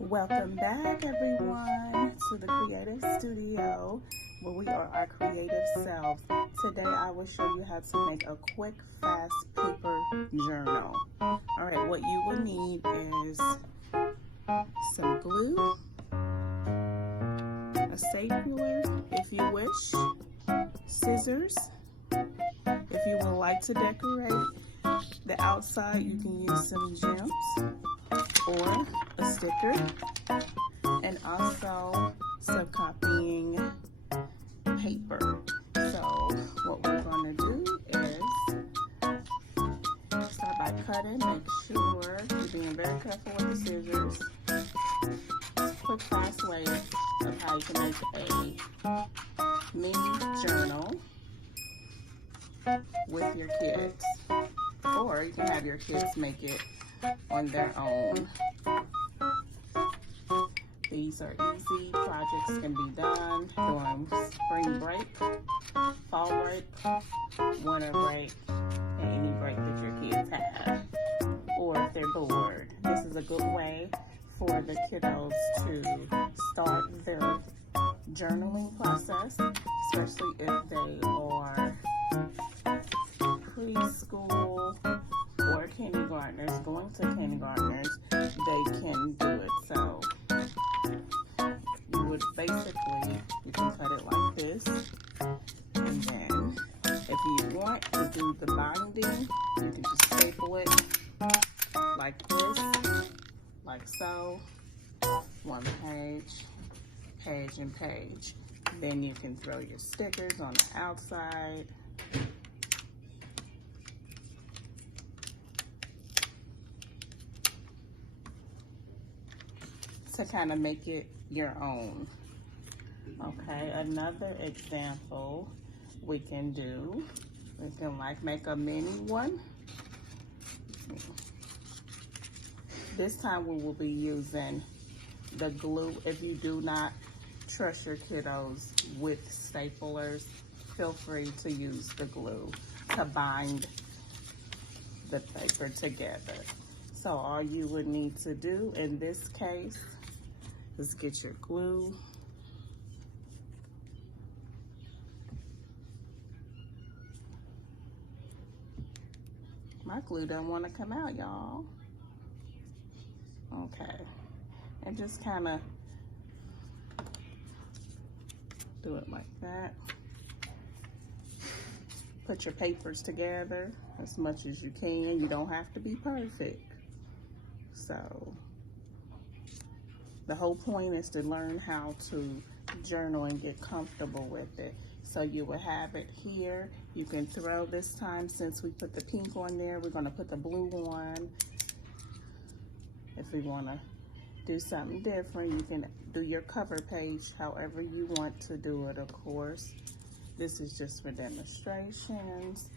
Welcome back, everyone, to the Creative Studio, where we are our creative selves. Today, I will show you how to make a quick, fast paper journal. All right, what you will need is some glue, a stapler, if you wish, scissors. If you would like to decorate the outside, you can use some gems or a sticker, and also some copying paper. So what we're going to do is start by cutting. Make sure you're being very careful with the scissors. Quick, fast way of how you can make a mini journal with your kids, or you can have your kids make it on their own. These are easy projects, can be done during spring break, fall break, winter break, and any break that your kids have, or if they're bored. This is a good way for the kiddos to start their journaling process, especially if they are preschool or kindergartners, going to kindergartners, they can do it. So you would basically, you can cut it like this, and then if you want to do the binding, you can just staple it like this, like so, one page, page and page. Then you can throw your stickers on the outside. To kind of make it your own. Okay, another example we can do, we can like make a mini one. This time we will be using the glue. If you do not trust your kiddos with staplers, feel free to use the glue to bind the paper together. So all you would need to do in this case is get your glue. My glue don't want to come out, y'all. Okay, and just kind of do it like that. Put your papers together as much as you can. You don't have to be perfect. So the whole point is to learn how to journal and get comfortable with it. So you will have it here. You can throw this time, since we put the pink on there, we're gonna put the blue on. If we wanna do something different, you can do your cover page however you want to do it, of course. This is just for demonstrations.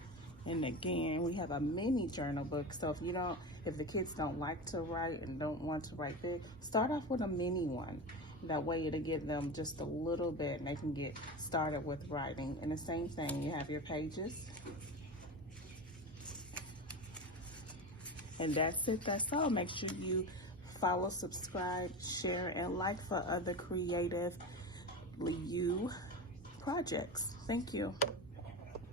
And again, we have a mini journal book. So if the kids don't like to write and don't want to write big, start off with a mini one. That way it'll give them just a little bit and they can get started with writing. And the same thing, you have your pages. And that's it, that's all. Make sure you follow, subscribe, share, and like for other creative projects. Thank you.